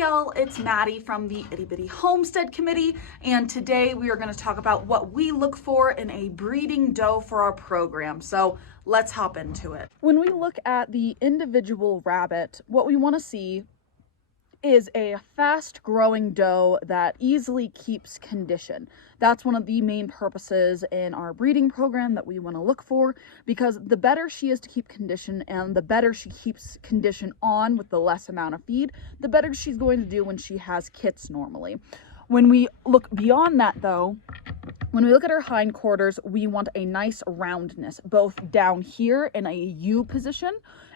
y'all, it's Maddie from the Itty Bitty Homestead Committee, and today we are going to talk about what we look for in a breeding doe for our program. So let's hop into it. When we look at the individual rabbit, what we want to see is a fast-growing doe that easily keeps condition. That's one of the main purposes in our breeding program that we want to look for, because the better she is to keep condition and the better she keeps condition on with the less amount of feed, the better she's going to do when she has kits normally. When we look beyond that though, when we look at her hindquarters, we want a nice roundness, both down here in a U position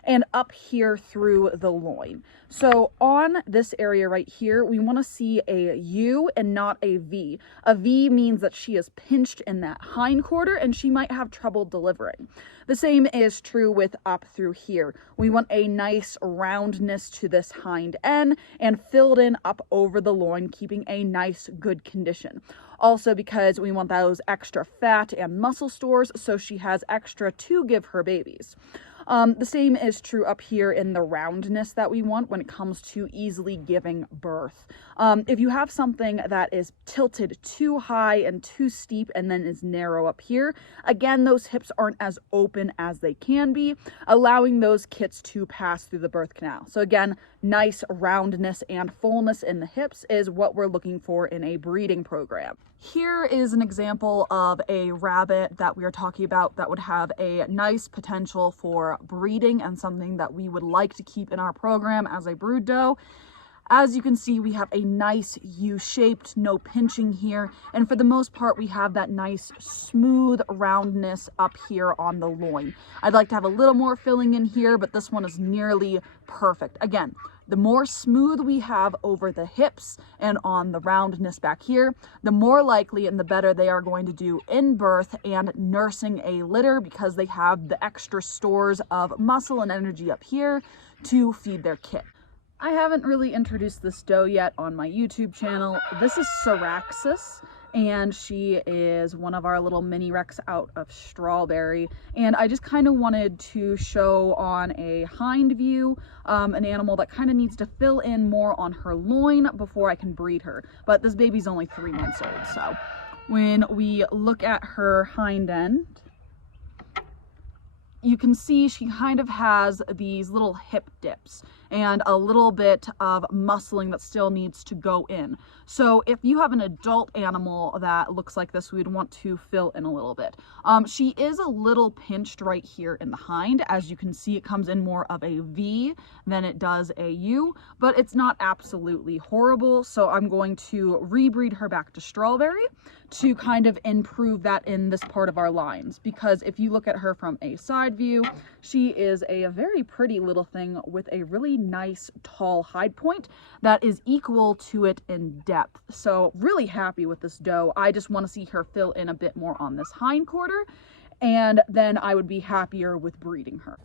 and up here through the loin. So on this area right here, we want to see a U and not a V. A V means that she is pinched in that hindquarter and she might have trouble delivering. The same is true with up through here. We want a nice roundness to this hind end and filled in up over the loin, keeping a nice good condition. Also because we want those extra fat and muscle stores so she has extra to give her babies. The same is true up here in the roundness that we want when it comes to easily giving birth. If you have something that is tilted too high and too steep and then is narrow up here, again, those hips aren't as open as they can be, allowing those kits to pass through the birth canal. So again, nice roundness and fullness in the hips is what we're looking for in a breeding program. Here is an example of a rabbit that we are talking about that would have a nice potential for breeding and something that we would like to keep in our program as a brood doe. As you can see, we have a nice U-shaped, no pinching here, and for the most part we have that nice smooth roundness up here on the loin. I'd like to have a little more filling in here, but this one is nearly perfect. Again, the more smooth we have over the hips and on the roundness back here, the more likely and the better they are going to do in birth and nursing a litter, because they have the extra stores of muscle and energy up here to feed their kit. I haven't really introduced this doe yet on my YouTube channel. This is Syraxis, and she is one of our little mini Rex out of Strawberry. And I just kind of wanted to show on a hind view an animal that kind of needs to fill in more on her loin before I can breed her. But this baby's only 3 months old, so when we look at her hind end, you can see she kind of has these little hip dips and a little bit of muscling that still needs to go in. So if you have an adult animal that looks like this, we'd want to fill in a little bit. She is a little pinched right here in the hind. As you can see, it comes in more of a V than it does a U, but it's not absolutely horrible. So I'm going to rebreed her back to Strawberry to kind of improve that in this part of our lines, because if you look at her from a side view, she is a very pretty little thing with a really nice tall hide point that is equal to it in depth. So really happy with this doe. I just want to see her fill in a bit more on this hind quarter, and then I would be happier with breeding her.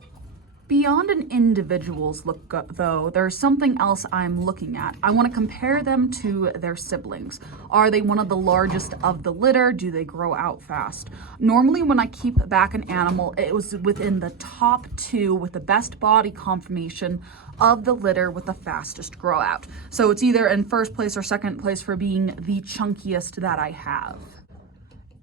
Beyond an individual's look though, there's something else I'm looking at. I want to compare them to their siblings. Are they one of the largest of the litter? Do they grow out fast? Normally when I keep back an animal, it was within the top 2 with the best body conformation of the litter with the fastest grow out. So it's either in first place or second place for being the chunkiest that I have.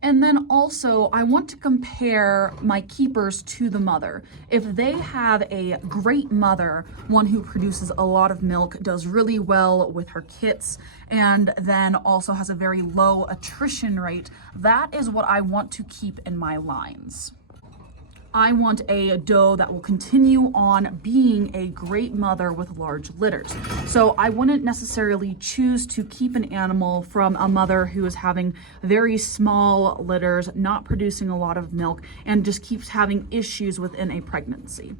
And then also, I want to compare my keepers to the mother. If they have a great mother, one who produces a lot of milk, does really well with her kits, and then also has a very low attrition rate, that is what I want to keep in my lines. I want a doe that will continue on being a great mother with large litters. So I wouldn't necessarily choose to keep an animal from a mother who is having very small litters, not producing a lot of milk, and just keeps having issues within a pregnancy.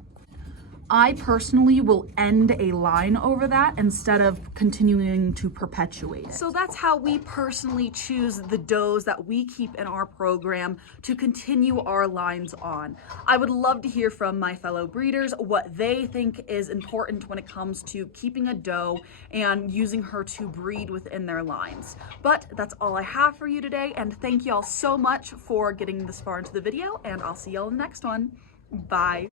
I personally will end a line over that instead of continuing to perpetuate it. So that's how we personally choose the does that we keep in our program to continue our lines on. I would love to hear from my fellow breeders what they think is important when it comes to keeping a doe and using her to breed within their lines. But that's all I have for you today, and thank you all so much for getting this far into the video, and I'll see y'all in the next one. Bye.